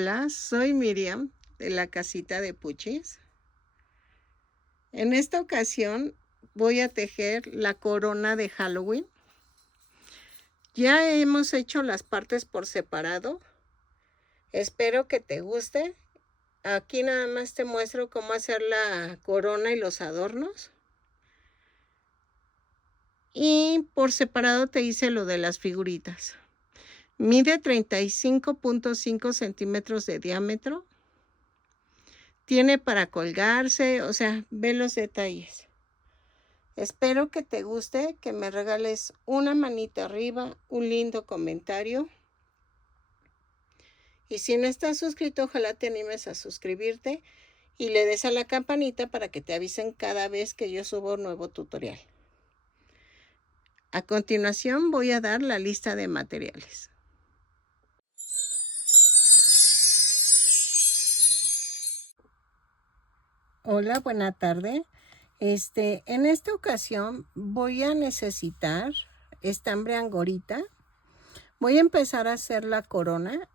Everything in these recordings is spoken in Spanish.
Hola, soy Miriam de la casita de Puchis. En esta ocasión voy a tejer la corona de Halloween. Ya hemos hecho las partes por separado. Espero que te guste. Aquí nada más te muestro cómo hacer la corona y los adornos. Y por separado te hice lo de las figuritas. Mide 35.5 centímetros de diámetro. Tiene para colgarse, o sea, ve los detalles. Espero que te guste, que me regales una manita arriba, un lindo comentario. Y si no estás suscrito, ojalá te animes a suscribirte y le des a la campanita para que te avisen cada vez que yo subo un nuevo tutorial. A continuación voy a dar la lista de materiales. Hola, buena tarde. En esta ocasión voy a necesitar estambre angorita. Voy a empezar a hacer la corona.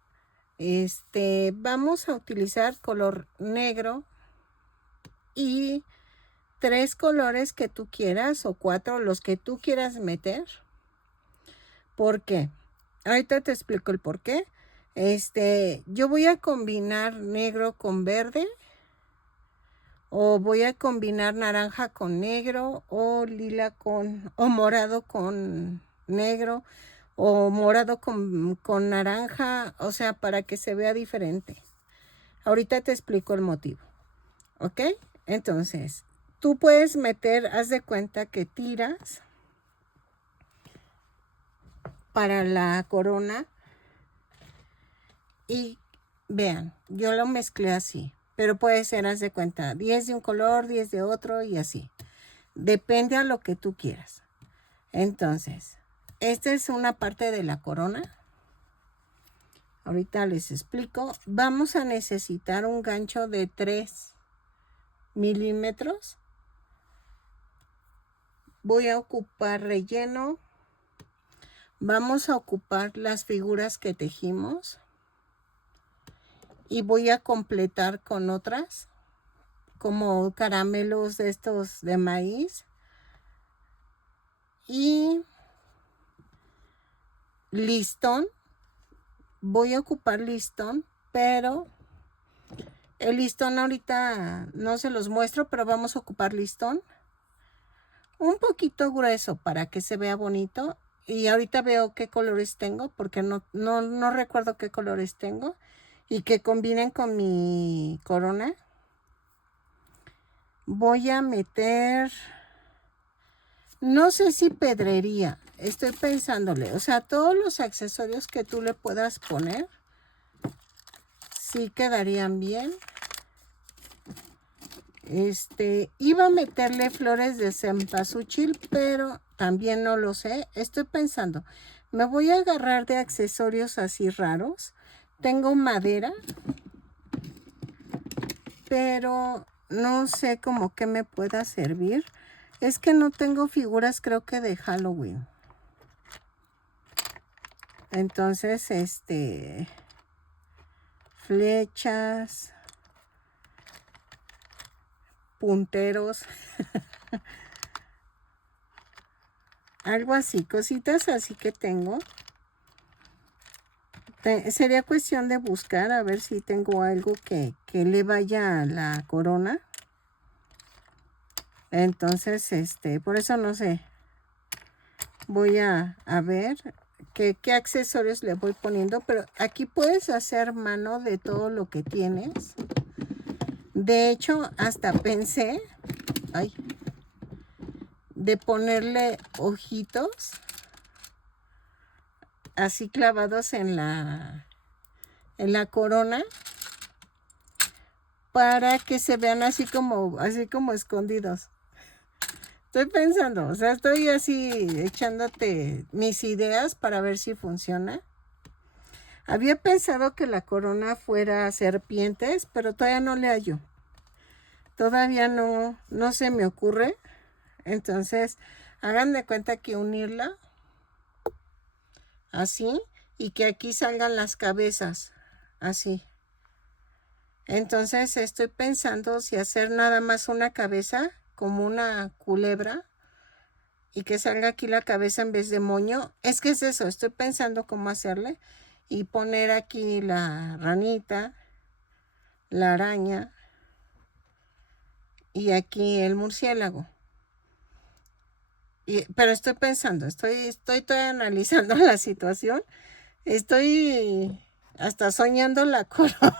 Vamos a utilizar color negro y 3 colores que tú quieras o 4, los que tú quieras meter. ¿Por qué? Ahorita te explico el por qué. Yo voy a combinar negro con verde, o voy a combinar naranja con negro, o lila o morado con negro, o morado con naranja, o sea, para que se vea diferente. Ahorita te explico el motivo, ¿ok? Entonces, tú puedes meter, haz de cuenta que tiras para la corona y vean, yo lo mezclé así, pero puede ser, haz de cuenta, 10 de un color, 10 de otro y así. Depende a lo que tú quieras. Entonces, esta es una parte de la corona. Ahorita les explico. Vamos a necesitar un gancho de 3 milímetros. Voy a ocupar relleno. Vamos a ocupar las figuras que tejimos. Y voy a completar con otras, como caramelos de estos de maíz. Y listón. Voy a ocupar listón, pero el listón ahorita no se los muestro, pero vamos a ocupar listón un poquito grueso para que se vea bonito. Y ahorita veo qué colores tengo, porque no recuerdo qué colores tengo y que combinen con mi corona. Voy a meter, no sé si pedrería, estoy pensándole, o sea, todos los accesorios que tú le puedas poner, sí quedarían bien. Iba a meterle flores de cempasúchil, pero también no lo sé. Estoy pensando, me voy a agarrar de accesorios así raros. Tengo madera, pero no sé cómo que me pueda servir. Es que no tengo figuras, creo que de Halloween. Entonces, flechas, punteros, algo así, cositas así que tengo. Sería cuestión de buscar a ver si tengo algo que le vaya a la corona. Entonces, por eso no sé. Voy a ver qué accesorios le voy poniendo. Pero aquí puedes hacer mano de todo lo que tienes. De hecho, hasta pensé de ponerle ojitos así clavados en la corona, para que se vean así como escondidos. Estoy pensando, o sea, estoy así echándote mis ideas para ver si funciona. Había pensado que la corona fuera serpientes, pero todavía no le hallo. Todavía no se me ocurre. Entonces, hagan de cuenta que unirla así y que aquí salgan las cabezas así. Entonces estoy pensando si hacer nada más una cabeza como una culebra y que salga aquí la cabeza en vez de moño. Es que es eso, estoy pensando cómo hacerle y poner aquí la ranita, la araña y aquí el murciélago. Pero estoy pensando, estoy todavía analizando la situación. Estoy hasta soñando la corona.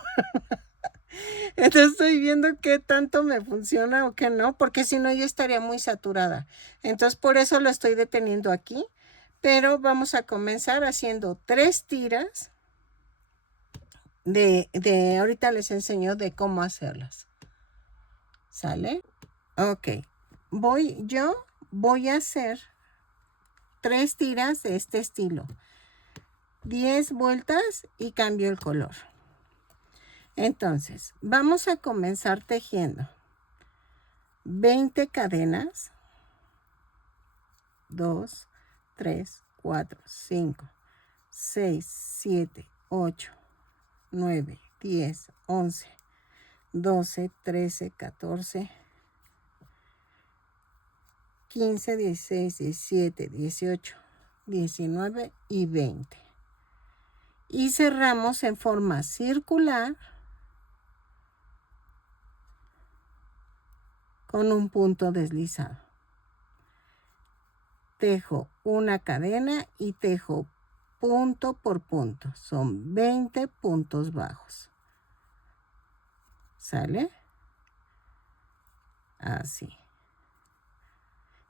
Entonces estoy viendo qué tanto me funciona o qué no, porque si no ya estaría muy saturada. Entonces por eso lo estoy deteniendo aquí. Pero vamos a comenzar haciendo 3 tiras ahorita les enseño de cómo hacerlas. ¿Sale? Ok. Voy a hacer 3 tiras de este estilo. 10 vueltas y cambio el color. Entonces, vamos a comenzar tejiendo 20 cadenas. 2, 3, 4, 5, 6, 7, 8, 9, 10, 11, 12, 13, 14, 15, 16, 17, 18, 19 y 20. Y cerramos en forma circular con un punto deslizado. Tejo una cadena y tejo punto por punto. Son 20 puntos bajos. ¿Sale? Así.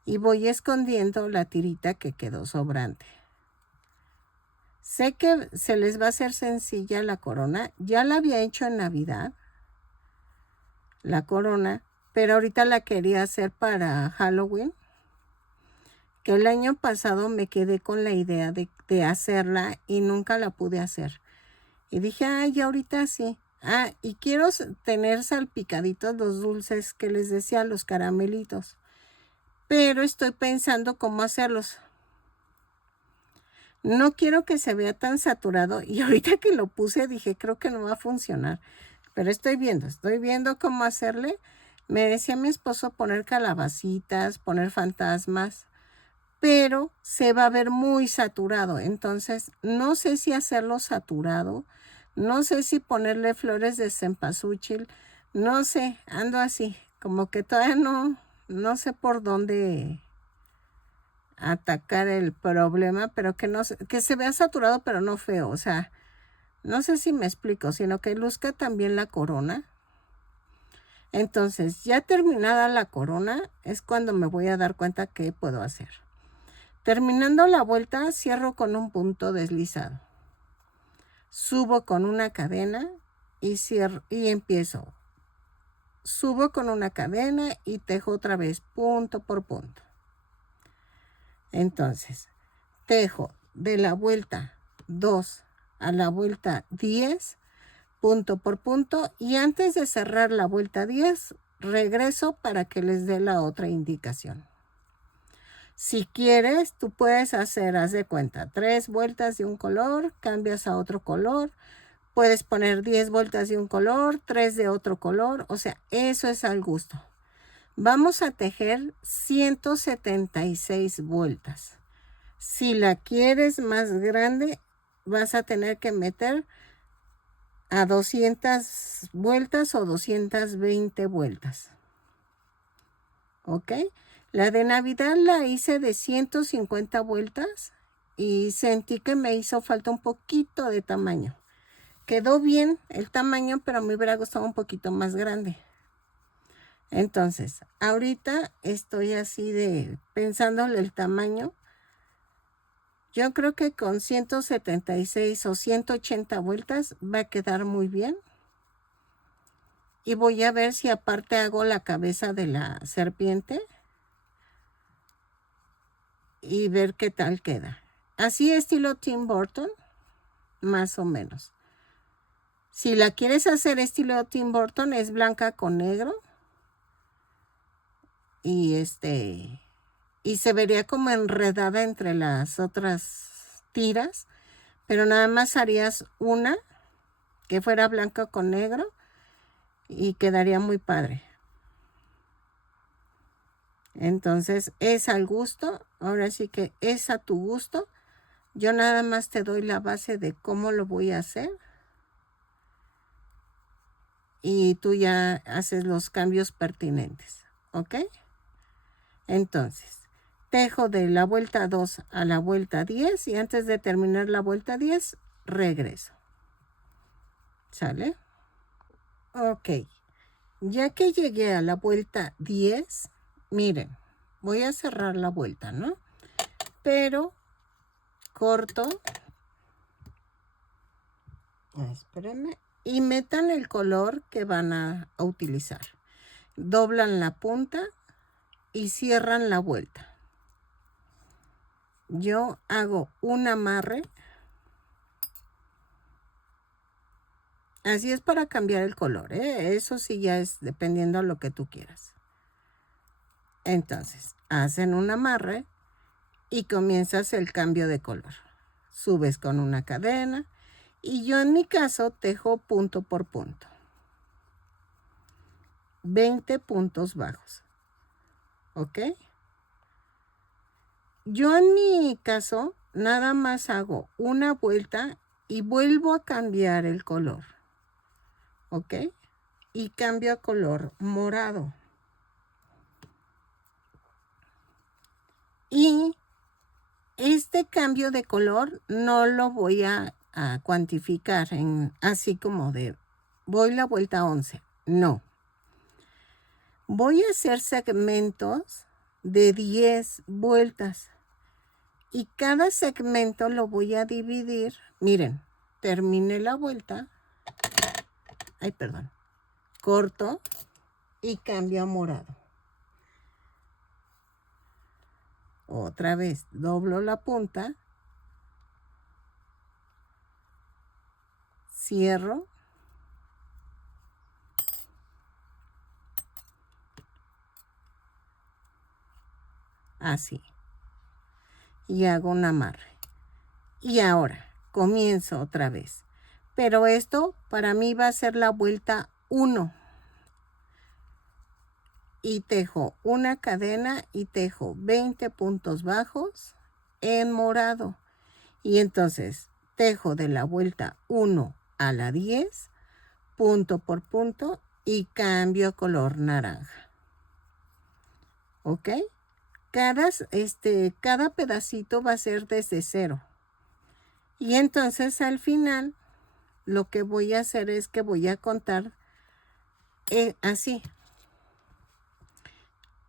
Y voy escondiendo la tirita que quedó sobrante. Sé que se les va a hacer sencilla la corona. Ya la había hecho en Navidad, la corona, pero ahorita la quería hacer para Halloween. Que el año pasado me quedé con la idea de hacerla y nunca la pude hacer. Y dije, ay, ahorita sí. Y quiero tener salpicaditos los dulces que les decía, los caramelitos. Pero estoy pensando cómo hacerlos. No quiero que se vea tan saturado. Y ahorita que lo puse dije, creo que no va a funcionar. Pero estoy viendo cómo hacerle. Me decía mi esposo poner calabacitas, poner fantasmas. Pero se va a ver muy saturado. Entonces, no sé si hacerlo saturado. No sé si ponerle flores de cempasúchil. No sé, ando así. Como que todavía no sé por dónde atacar el problema, pero que se vea saturado, pero no feo. O sea, no sé si me explico, sino que luzca también la corona. Entonces, ya terminada la corona, es cuando me voy a dar cuenta qué puedo hacer. Terminando la vuelta, cierro con un punto deslizado. Subo con una cadena y cierro y empiezo. Subo con una cadena y tejo otra vez punto por punto. Entonces, tejo de la vuelta 2 a la vuelta 10, punto por punto, y antes de cerrar la vuelta 10, regreso para que les dé la otra indicación. Si quieres, tú puedes hacer, haz de cuenta, 3 vueltas de un color, cambias a otro color, puedes poner 10 vueltas de un color, 3 de otro color, o sea, eso es al gusto. Vamos a tejer 176 vueltas. Si la quieres más grande, vas a tener que meter a 200 vueltas o 220 vueltas. ¿Ok? La de Navidad la hice de 150 vueltas y sentí que me hizo falta un poquito de tamaño. Quedó bien el tamaño, pero me hubiera gustado un poquito más grande. Entonces, ahorita estoy así pensándole el tamaño. Yo creo que con 176 o 180 vueltas va a quedar muy bien. Y voy a ver si aparte hago la cabeza de la serpiente. Y ver qué tal queda. Así estilo Tim Burton, más o menos. Si la quieres hacer estilo Tim Burton, es blanca con negro. Y se vería como enredada entre las otras tiras. Pero nada más harías una que fuera blanca con negro y quedaría muy padre. Entonces es al gusto, ahora sí que es a tu gusto. Yo nada más te doy la base de cómo lo voy a hacer y tú ya haces los cambios pertinentes, ¿ok? Entonces, tejo de la vuelta 2 a la vuelta 10 y antes de terminar la vuelta 10, regreso. ¿Sale? Ok. Ya que llegué a la vuelta 10, miren, voy a cerrar la vuelta, ¿no? Pero corto. Espérenme. Y metan el color que van a utilizar. Doblan la punta y cierran la vuelta. Yo hago un amarre. Así es para cambiar el color, ¿eh? Eso sí ya es dependiendo de lo que tú quieras. Entonces, hacen un amarre y comienzas el cambio de color. Subes con una cadena y yo en mi caso tejo punto por punto. 20 puntos bajos. ¿Ok? Yo en mi caso nada más hago una vuelta y vuelvo a cambiar el color. ¿Ok? Y cambio a color morado. Y este cambio de color no lo voy a cuantificar en así como de voy la vuelta 11. No. Voy a hacer segmentos de 10 vueltas. Y cada segmento lo voy a dividir. Miren, terminé la vuelta. Ay, perdón. Corto y cambio a morado. Otra vez, doblo la punta. Cierro. Así. Y hago un amarre. Y ahora comienzo otra vez. Pero esto para mí va a ser la vuelta 1. Y tejo una cadena y tejo 20 puntos bajos en morado. Y entonces tejo de la vuelta 1 a la 10, punto por punto y cambio a color naranja. ¿Ok? Cada pedacito va a ser desde 0. Y entonces al final lo que voy a hacer es que voy a contar así.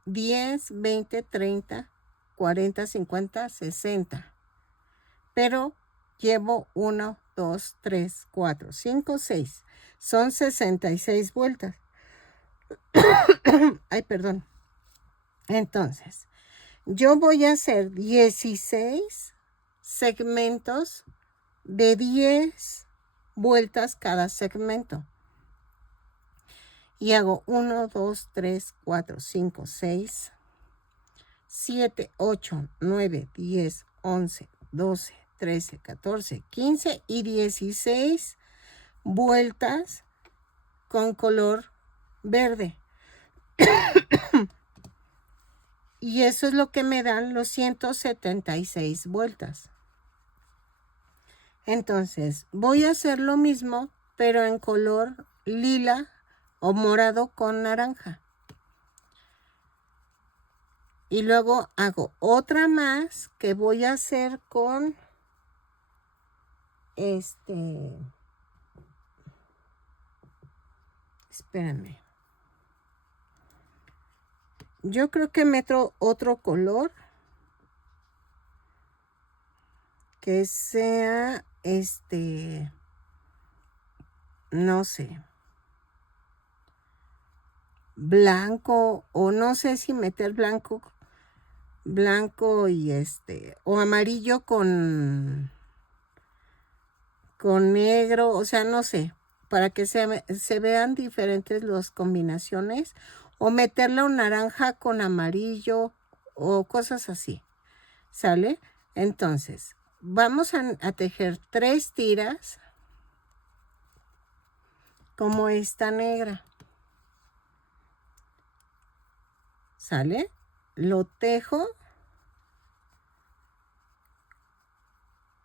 10, 20, 30, 40, 50, 60. Pero llevo 1, 2, 3, 4, 5, 6. Son 66 vueltas. Ay, perdón. Entonces, yo voy a hacer 16 segmentos de 10 vueltas cada segmento. Y hago 1, 2, 3, 4, 5, 6, 7, 8, 9, 10, 11, 12, 13, 14, 15 y 16 vueltas con color verde. Y eso es lo que me dan los 176 vueltas. Entonces, voy a hacer lo mismo, pero en color lila o morado con naranja. Y luego hago otra más que voy a hacer con espérame. Yo creo que meto otro color que sea no sé, blanco o no sé si meter blanco y o amarillo con negro, o sea, no sé, para que se vean diferentes las combinaciones, o meterla un naranja con amarillo o cosas así, ¿sale? Entonces, vamos a tejer 3 tiras como esta negra. ¿Sale? Lo tejo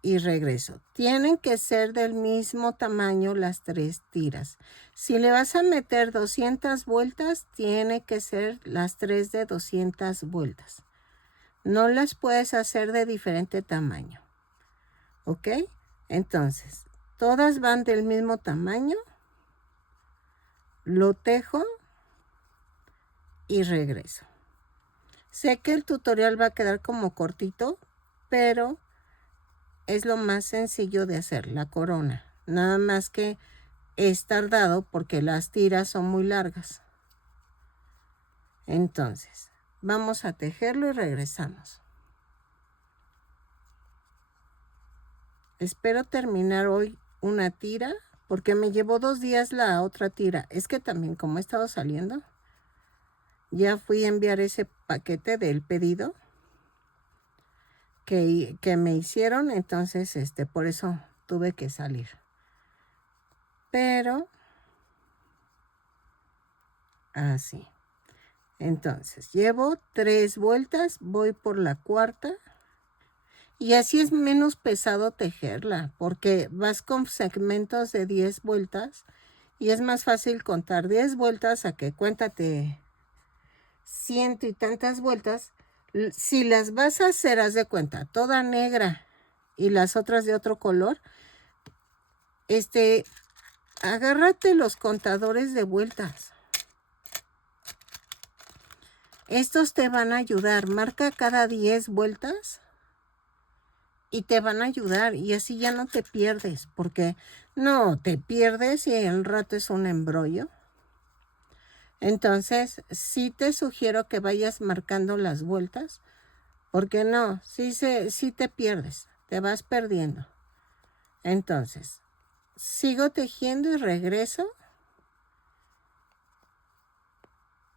y regreso. Tienen que ser del mismo tamaño las 3 tiras. Si le vas a meter 200 vueltas, tiene que ser las 3 de 200 vueltas. No las puedes hacer de diferente tamaño. ¿Ok? Entonces, todas van del mismo tamaño. Lo tejo y regreso. Sé que el tutorial va a quedar como cortito, pero es lo más sencillo de hacer, la corona. Nada más que es tardado porque las tiras son muy largas. Entonces, vamos a tejerlo y regresamos. Espero terminar hoy una tira porque me llevó 2 días la otra tira. Es que también como he estado saliendo, ya fui a enviar ese paquete del pedido que me hicieron, entonces por eso tuve que salir. Pero así. Entonces, llevo 3 vueltas, voy por la cuarta. Y así es menos pesado tejerla, porque vas con segmentos de 10 vueltas y es más fácil contar 10 vueltas a que cuéntate 100 y tantas vueltas. Si las vas a hacer, haz de cuenta, toda negra y las otras de otro color, agárrate los contadores de vueltas. Estos te van a ayudar. Marca cada 10 vueltas y te van a ayudar y así ya no te pierdes, porque no te pierdes y el rato es un embrollo. Entonces, sí te sugiero que vayas marcando las vueltas, porque no, sí te pierdes, te vas perdiendo. Entonces, sigo tejiendo y regreso.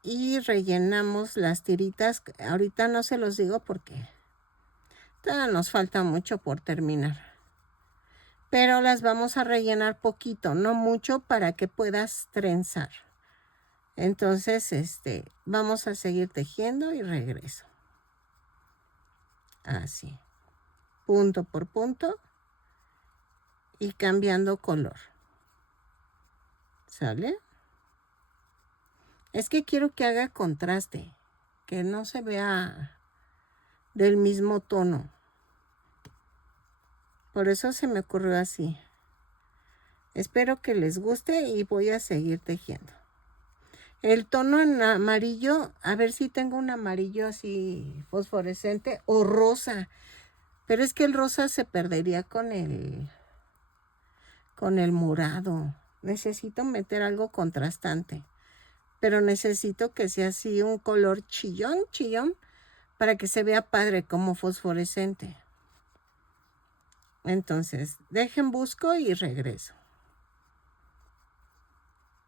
Y rellenamos las tiritas. Ahorita no se los digo porque todavía nos falta mucho por terminar. Pero las vamos a rellenar poquito, no mucho, para que puedas trenzar. Entonces, vamos a seguir tejiendo y regreso. Así. Punto por punto. Y cambiando color. ¿Sale? Es que quiero que haga contraste. Que no se vea del mismo tono. Por eso se me ocurrió así. Espero que les guste y voy a seguir tejiendo. El tono en amarillo, a ver si tengo un amarillo así fosforescente o rosa. Pero es que el rosa se perdería con el morado. Necesito meter algo contrastante. Pero necesito que sea así un color chillón, para que se vea padre como fosforescente. Entonces, dejen busco y regreso.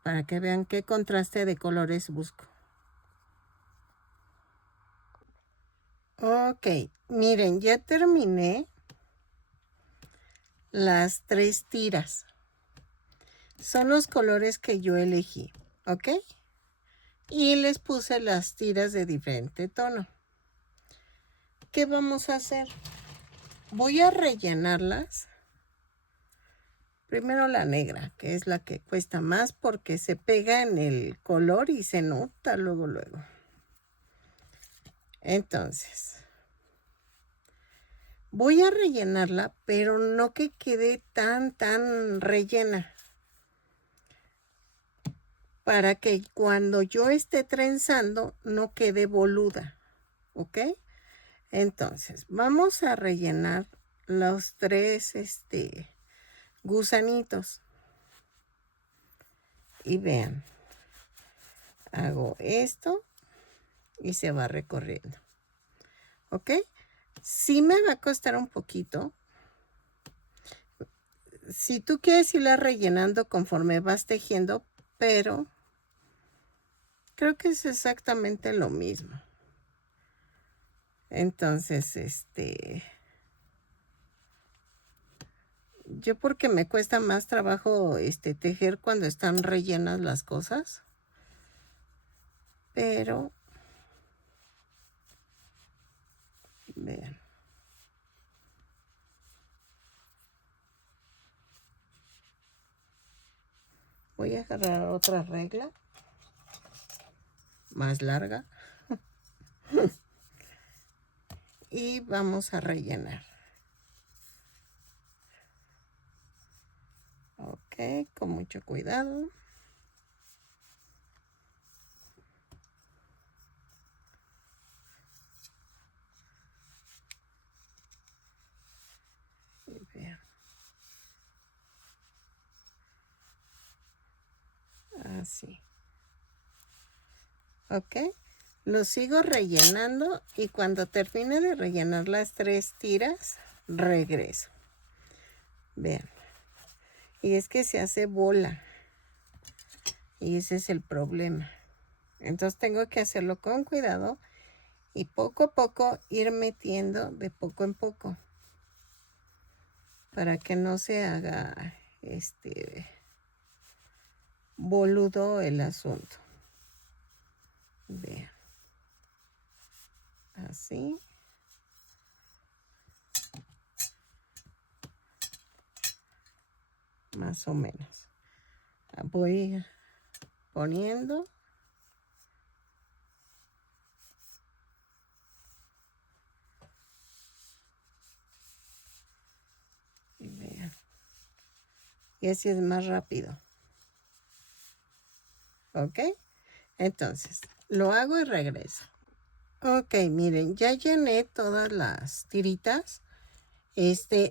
Para que vean qué contraste de colores busco. Ok, miren, ya terminé las 3 tiras. Son los colores que yo elegí, ¿ok? Y les puse las tiras de diferente tono. ¿Qué vamos a hacer? Voy a rellenarlas. Primero la negra, que es la que cuesta más porque se pega en el color y se nota luego. Entonces, voy a rellenarla, pero no que quede tan rellena. Para que cuando yo esté trenzando no quede boluda, ¿ok? Entonces, vamos a rellenar los 3 gusanitos. Y vean, hago esto y se va recorriendo. ¿Ok? Sí me va a costar un poquito. Si tú quieres irla rellenando conforme vas tejiendo, pero creo que es exactamente lo mismo. Entonces, yo porque me cuesta más trabajo tejer cuando están rellenas las cosas. Pero Vean. Voy a agarrar otra regla más larga y vamos a rellenar. Ok, con mucho cuidado. Y vean. Así. Ok. Lo sigo rellenando y cuando termine de rellenar las 3 tiras, regreso. Vean. Y es que se hace bola. Y ese es el problema. Entonces tengo que hacerlo con cuidado y poco a poco ir metiendo de poco en poco. Para que no se haga boludo el asunto. Vean. Así. Más o menos. Voy poniendo. Y vean. Y así es más rápido. ¿Ok? Entonces, lo hago y regreso. Ok, miren, ya llené todas las tiritas.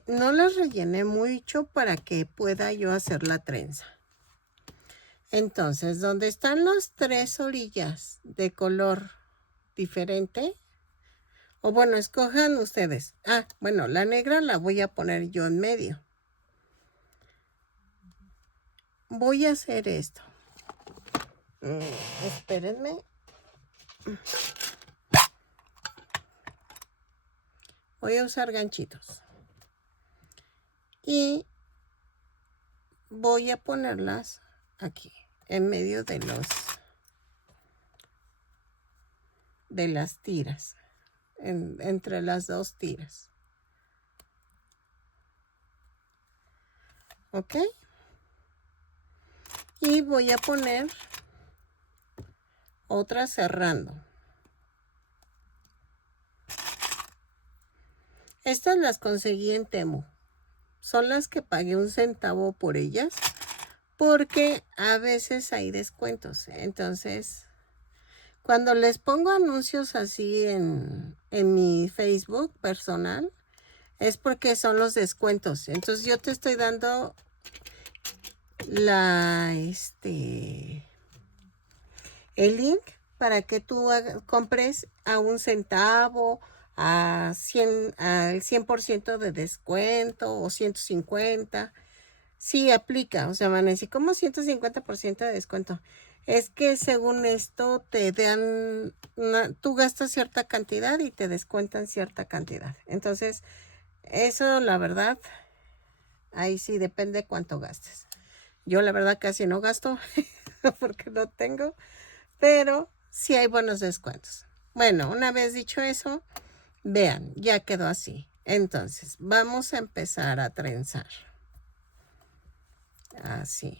No las rellené mucho para que pueda yo hacer la trenza. Entonces, donde están las 3 orillas de color diferente, o bueno, escojan ustedes. Ah, bueno, la negra la voy a poner yo en medio. Voy a hacer esto. Espérenme. Voy a usar ganchitos. Y voy a ponerlas aquí, en medio de las tiras. Entre las 2 tiras. ¿Ok? Y voy a poner otra cerrando. Estas las conseguí en Temu. Son las que pagué 1 centavo por ellas. Porque a veces hay descuentos. Entonces, cuando les pongo anuncios así en mi Facebook personal, es porque son los descuentos. Entonces yo te estoy dando el link para que tú compres a 1 centavo, al 100% de descuento o 150. Sí, aplica. O sea, van a decir, ¿cómo 150% de descuento? Es que según esto te dan, tú gastas cierta cantidad y te descuentan cierta cantidad. Entonces, eso la verdad, ahí sí depende cuánto gastes. Yo la verdad casi no gasto porque no tengo, pero sí hay buenos descuentos. Bueno, una vez dicho eso, vean, ya quedó así. Entonces, vamos a empezar a trenzar. Así.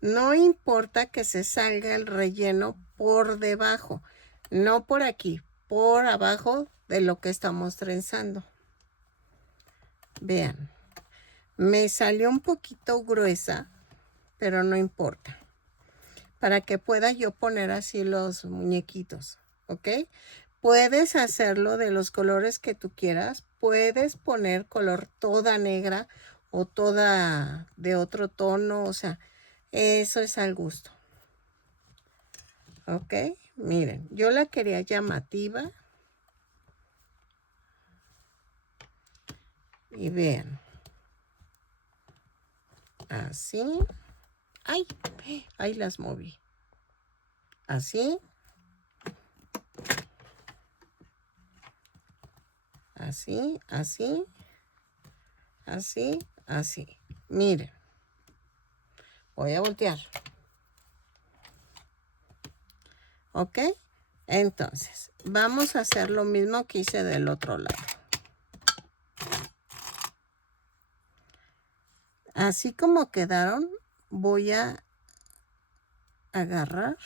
No importa que se salga el relleno por debajo, no por aquí, por abajo de lo que estamos trenzando. Vean, me salió un poquito gruesa, pero no importa. Para que pueda yo poner así los muñequitos, ¿ok? Puedes hacerlo de los colores que tú quieras. Puedes poner color toda negra o toda de otro tono, o sea, eso es al gusto. Ok, miren, yo la quería llamativa. Y vean. Así. Ay, ahí las moví. Así. Así, así. Así, así. Miren. Voy a voltear. ¿Ok? Entonces, vamos a hacer lo mismo que hice del otro lado. Así como quedaron, voy a agarrar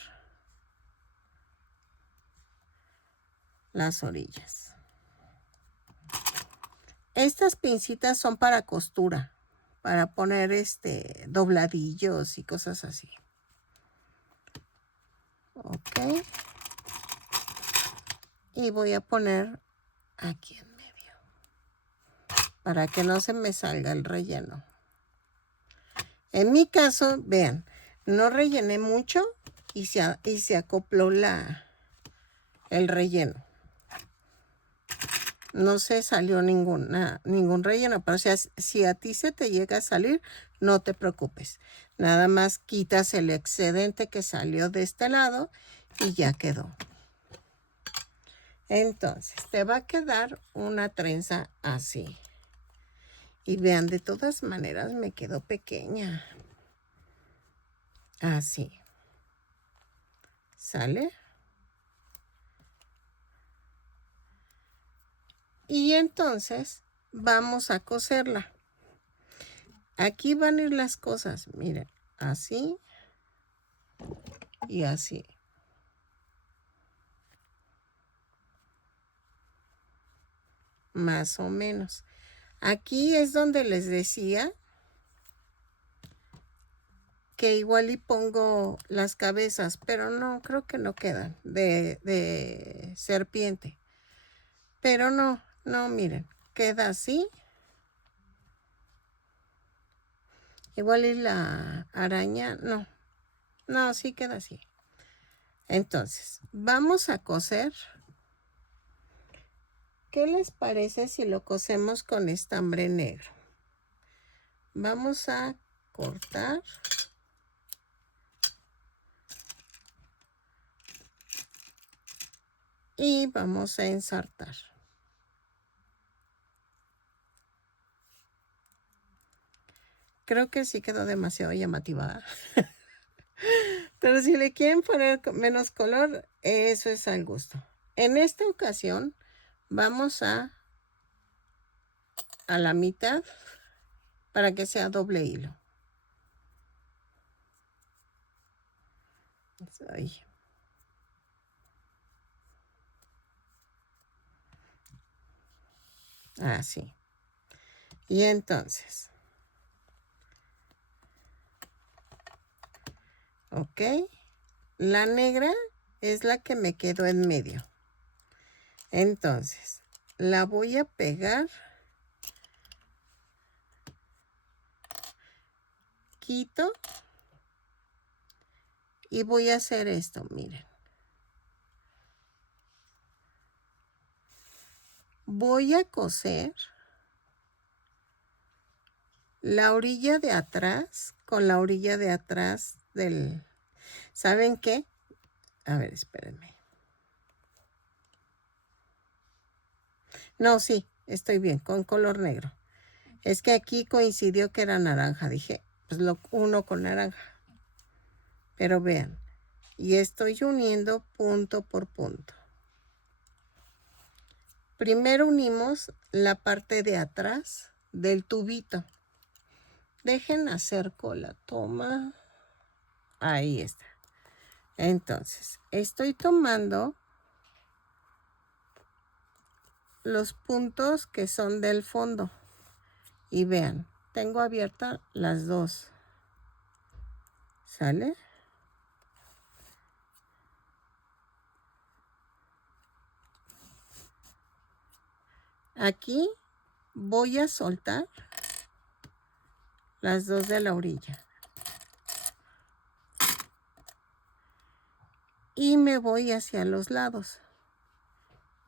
las orillas. Estas pincitas son para costura, para poner dobladillos y cosas así. Ok. Y voy a poner aquí en medio, para que no se me salga el relleno. En mi caso, vean, no rellené mucho y se acopló el relleno. No se salió ningún relleno, pero si a ti se te llega a salir, no te preocupes. Nada más quitas el excedente que salió de este lado y ya quedó. Entonces, te va a quedar una trenza así. Y vean, de todas maneras me quedó pequeña. Así. ¿Sale? Y entonces vamos a coserla. Aquí van a ir las cosas, miren, así y así. Más o menos. Aquí es donde les decía que igual y pongo las cabezas, pero no, creo que no quedan de serpiente. Pero no, miren, queda así. Igual y la araña, no, sí queda así. Entonces, vamos a coser. ¿Qué les parece si lo cosemos con estambre negro? Vamos a cortar. Y vamos a ensartar. Creo que sí quedó demasiado llamativa. Pero si le quieren poner menos color, eso es al gusto. En esta ocasión vamos a la mitad para que sea doble hilo. Ahí. Así. Y entonces, ok, la negra es la que me quedó en medio. Entonces, la voy a pegar. Quito. Y voy a hacer esto, miren. Voy a coser la orilla de atrás con la orilla de atrás del... ¿Saben qué? A ver, espérenme. No, sí, estoy bien, con color negro. Es que aquí coincidió que era naranja. Dije, pues lo uno con naranja. Pero vean, y estoy uniendo punto por punto. Primero unimos la parte de atrás del tubito. Dejen acerco la toma. Ahí está. Entonces, estoy tomando los puntos que son del fondo. Y vean, tengo abiertas las dos. ¿Sale? Aquí voy a soltar las dos de la orilla. Y me voy hacia los lados.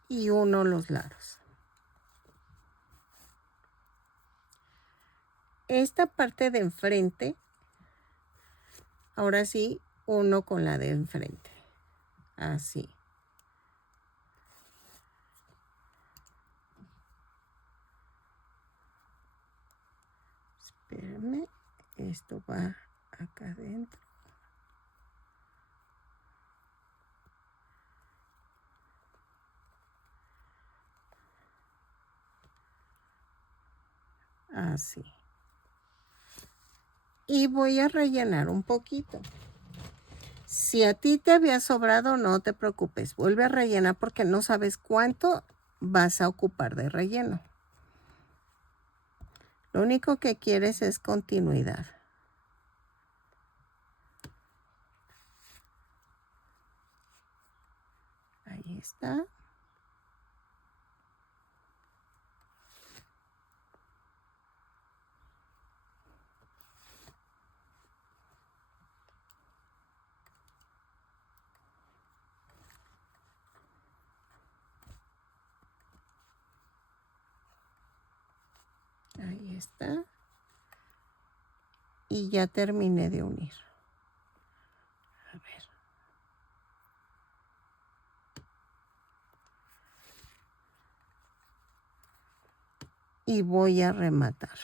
Y uno los lados. Esta parte de enfrente, ahora sí, uno con la de enfrente. Así. Espérenme, esto va acá adentro. Así. Y voy a rellenar un poquito. Si a ti te había sobrado, no te preocupes. Vuelve a rellenar porque no sabes cuánto vas a ocupar de relleno. Lo único que quieres es continuidad. Ahí está. Ahí está. Y ya terminé de unir. A ver. Y voy a rematar.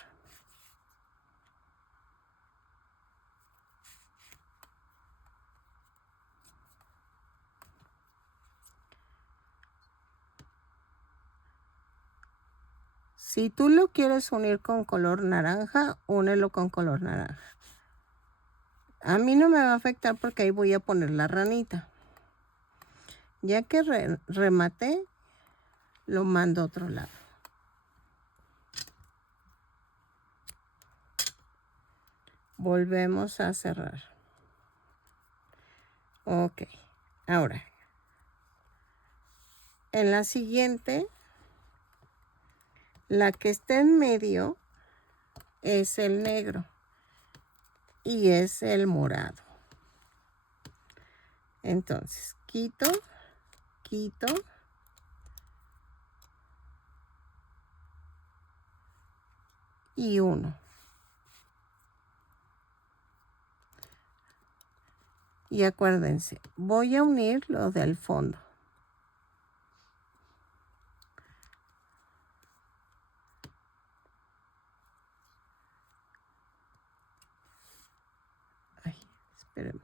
Si tú lo quieres unir con color naranja, únelo con color naranja. A mí no me va a afectar porque ahí voy a poner la ranita. Ya que rematé, lo mando a otro lado. Volvemos a cerrar. Ok. Ahora, en la siguiente, la que está en medio es el negro y es el morado. Entonces, quito y uno. Y acuérdense, voy a unir lo del fondo. Ay, espérenme.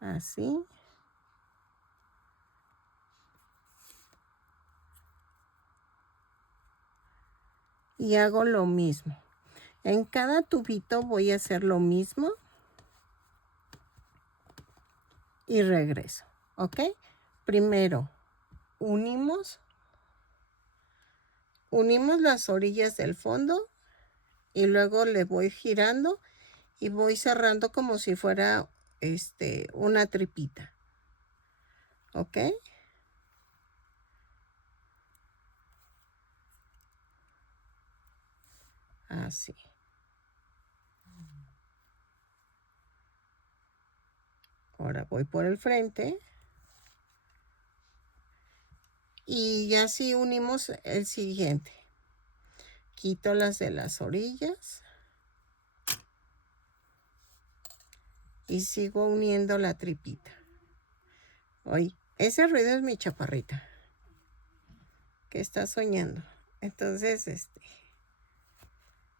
Así. Y hago lo mismo. En cada tubito voy a hacer lo mismo. Y regreso. ¿Ok? Primero unimos las orillas del fondo y luego le voy girando y voy cerrando como si fuera una tripita. ¿Ok? Así. Ahora voy por el frente. Y ya así unimos el siguiente. Quito las de las orillas. Y sigo uniendo la tripita. Oye, ese ruido es mi chaparrita, que está soñando. Entonces,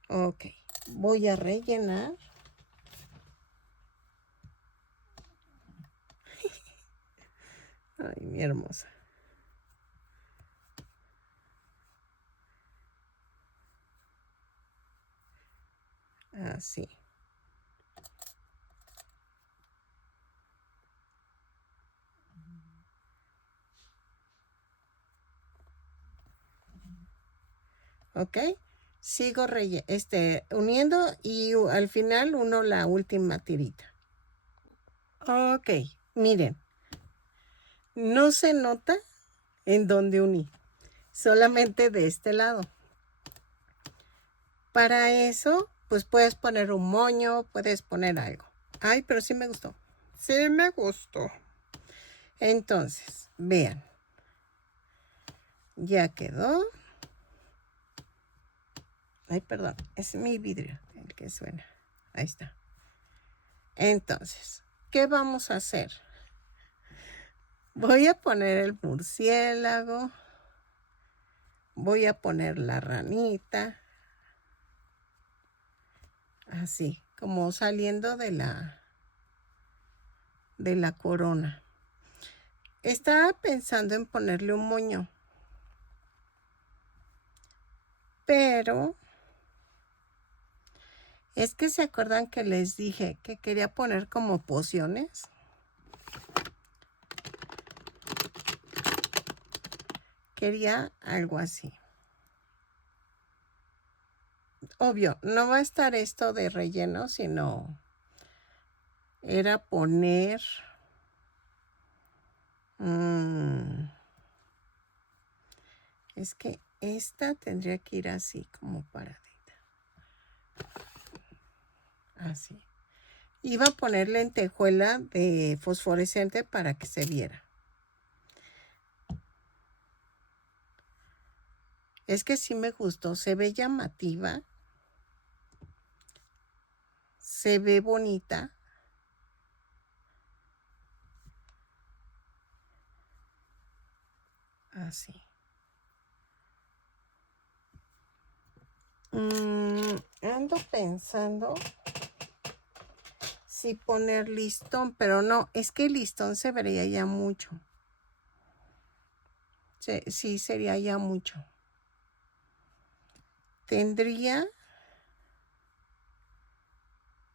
ok, voy a rellenar. Ay, mi hermosa. Así. ¿Ok? Sigo uniendo y al final uno la última tirita. Ok, miren. No se nota en dónde uní. Solamente de este lado. Para eso, pues puedes poner un moño, puedes poner algo. Ay, pero sí me gustó. Sí me gustó. Entonces, vean. Ya quedó. Ay, perdón, es mi vidrio el que suena. Ahí está. Entonces, ¿qué vamos a hacer? Voy a poner el murciélago. Voy a poner la ranita. Así, como saliendo de la de la corona. Estaba pensando en ponerle un moño, pero es que se acuerdan que les dije que quería poner como pociones. Quería algo así. Obvio, no va a estar esto de relleno, sino era poner es que esta tendría que ir así como paradita. Así. Iba a poner lentejuela de fosforescente para que se viera. Es que sí me gustó, se ve llamativa, se ve bonita. Así. Ando pensando si poner listón, pero no, es que el listón se vería ya mucho. Sí, sería ya mucho. Tendría...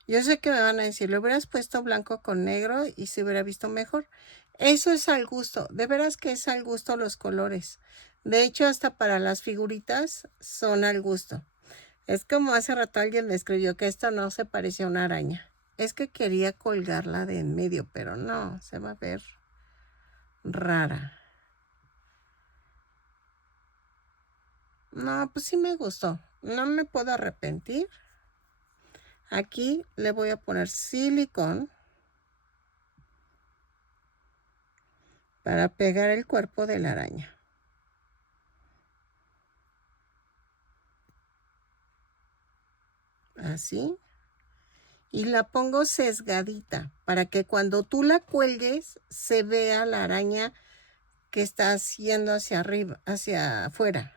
Yo sé que me van a decir, le hubieras puesto blanco con negro y se hubiera visto mejor. Eso es al gusto, de veras que es al gusto los colores. De hecho, hasta para las figuritas son al gusto. Es como hace rato alguien me escribió que esto no se parecía a una araña. Es que quería colgarla de en medio, pero no, se va a ver rara. No, pues sí me gustó. No me puedo arrepentir. Aquí le voy a poner silicón para pegar el cuerpo de la araña. Así. Y la pongo sesgadita para que cuando tú la cuelgues se vea la araña que está haciendo hacia arriba, hacia afuera.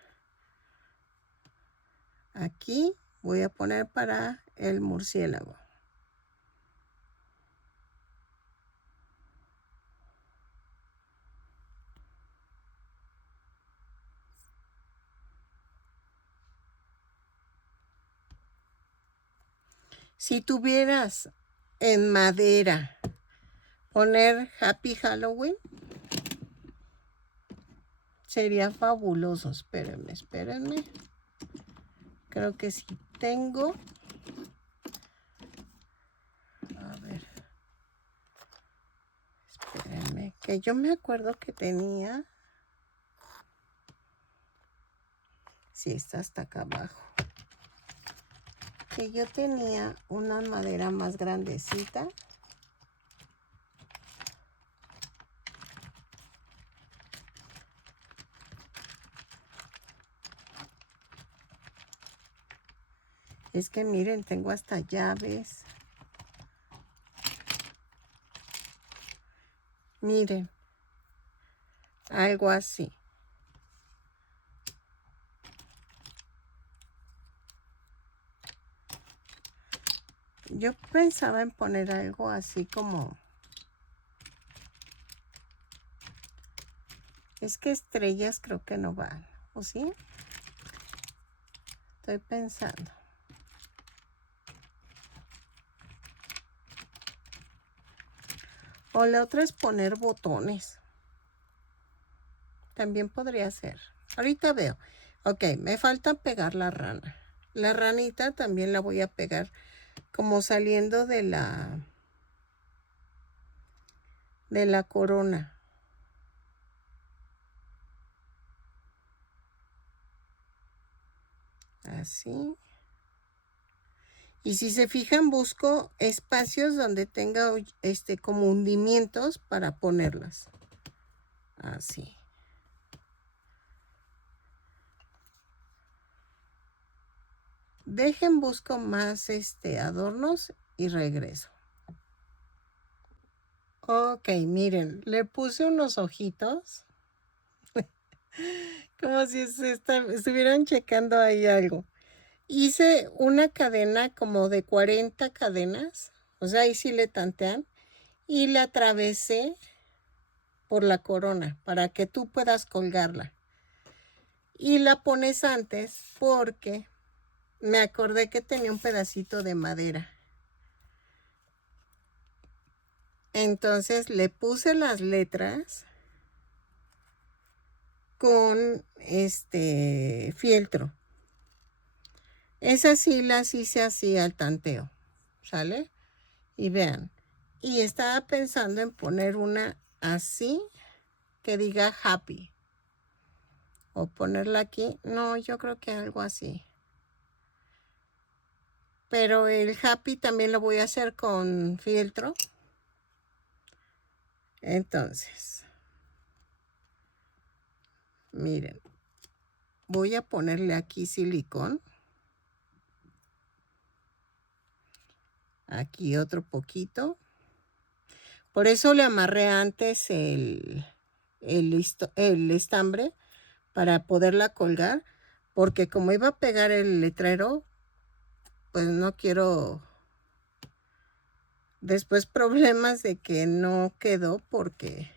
Aquí voy a poner para el murciélago. Si tuvieras en madera poner Happy Halloween, sería fabuloso. Espérenme. Creo que sí tengo. A ver. Espérenme, que yo me acuerdo que tenía. Sí, está hasta acá abajo. Que yo tenía una madera más grandecita. Es que miren, tengo hasta llaves. Miren, algo así. Yo pensaba en poner algo así como... Es que estrellas creo que no van, ¿o sí? Estoy pensando. O la otra es poner botones. También podría ser. Ahorita veo. Ok, me falta pegar la rana. La ranita también la voy a pegar como saliendo de la corona. Así. Y si se fijan, busco espacios donde tenga como hundimientos para ponerlas. Así. Dejen, busco más adornos y regreso. Ok, miren, le puse unos ojitos. Como si estuvieran checando ahí algo. Hice una cadena como de 40 cadenas. O sea, ahí sí le tantean. y la atravesé por la corona para que tú puedas colgarla. Y la pones antes porque me acordé que tenía un pedacito de madera. Entonces le puse las letras con fieltro. Esas sí las hice así al tanteo, ¿sale? Y vean, y estaba pensando en poner una así que diga happy. O ponerla aquí. No, yo creo que algo así. Pero el happy también lo voy a hacer con fieltro. Entonces, miren, voy a ponerle aquí silicón. Aquí otro poquito. Por eso le amarré antes el estambre para poderla colgar. Porque como iba a pegar el letrero, pues no quiero después problemas de que no quedó porque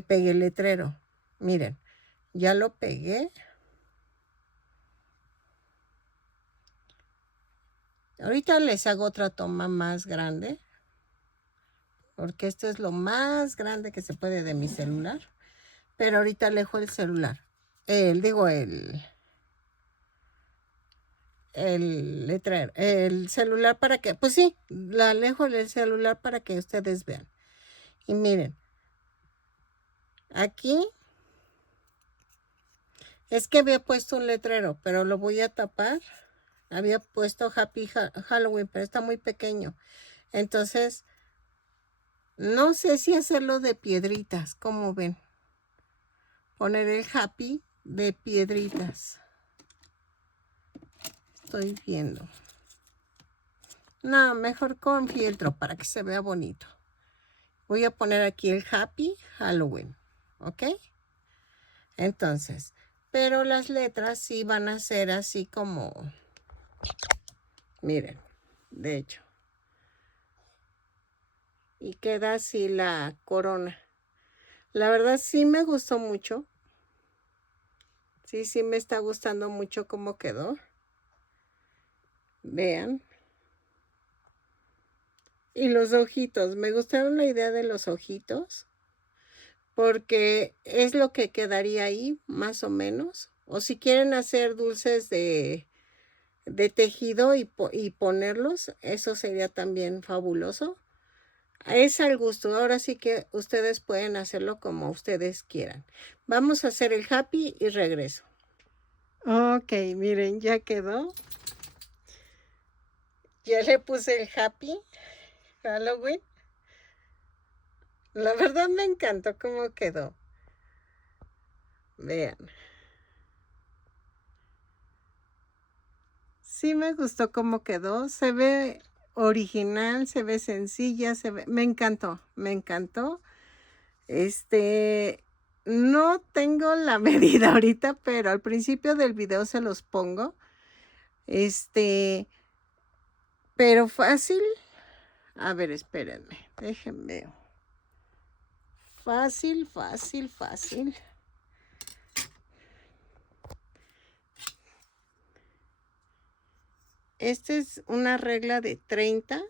pegué el letrero. Miren, ya lo pegué. Ahorita les hago otra toma más grande, porque esto es lo más grande que se puede de mi celular. Pero ahorita alejo el celular. El letrero, el celular para que, pues sí, la alejo del celular para que ustedes vean. Y miren, aquí es que había puesto un letrero, pero lo voy a tapar. Había puesto Happy Halloween, pero está muy pequeño. Entonces, no sé si hacerlo de piedritas, ¿cómo ven? Poner el Happy de piedritas. Estoy viendo. No, mejor con fieltro para que se vea bonito. Voy a poner aquí el Happy Halloween, ¿ok? Entonces, pero las letras sí van a ser así como, miren, de hecho. Y queda así la corona. La verdad sí me gustó mucho. Sí me está gustando mucho cómo quedó. Vean. Y los ojitos. Me gustaron la idea de los ojitos. Porque es lo que quedaría ahí, más o menos. O si quieren hacer dulces de tejido y ponerlos, eso sería también fabuloso. Es al gusto. Ahora sí que ustedes pueden hacerlo como ustedes quieran. Vamos a hacer el happy y regreso. Ok, miren, ya quedó. Ya le puse el happy Halloween. La verdad me encantó cómo quedó. Vean. Sí me gustó cómo quedó. Se ve original, se ve sencilla, me encantó, me encantó. No tengo la medida ahorita, pero al principio del video se los pongo. Pero fácil. A ver, espérenme, déjenme. Fácil, fácil, fácil. Esta es una regla de 30.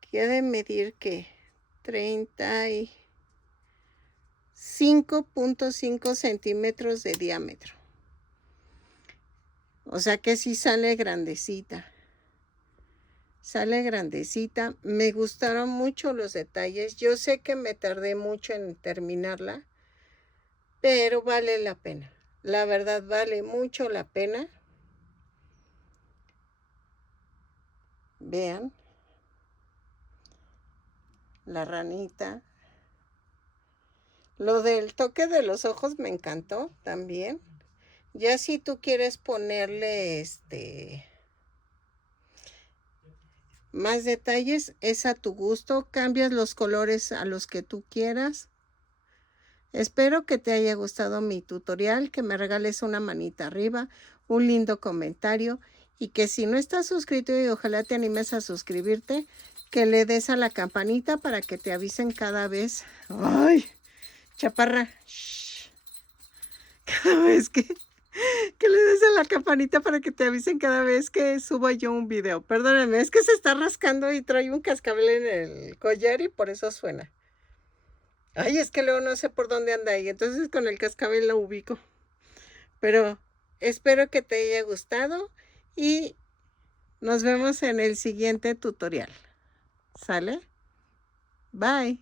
Que ha de medir que 35.5 centímetros de diámetro. O sea que sí sale grandecita. Sale grandecita. Me gustaron mucho los detalles. Yo sé que me tardé mucho en terminarla, pero vale la pena. La verdad vale mucho la pena. Vean. La ranita. Lo del toque de los ojos me encantó también. Ya si tú quieres ponerle más detalles, es a tu gusto. Cambias los colores a los que tú quieras. Espero que te haya gustado mi tutorial, que me regales una manita arriba, un lindo comentario y que si no estás suscrito y ojalá te animes a suscribirte, que le des a la campanita para que te avisen cada vez. ¡Ay! Chaparra. Shh. Cada vez que le des a la campanita para que te avisen cada vez que suba yo un video. Perdónenme, es que se está rascando y trae un cascabel en el collar y por eso suena. Ay, es que luego no sé por dónde anda ahí, entonces con el cascabel lo ubico. Pero espero que te haya gustado y nos vemos en el siguiente tutorial. ¿Sale? Bye.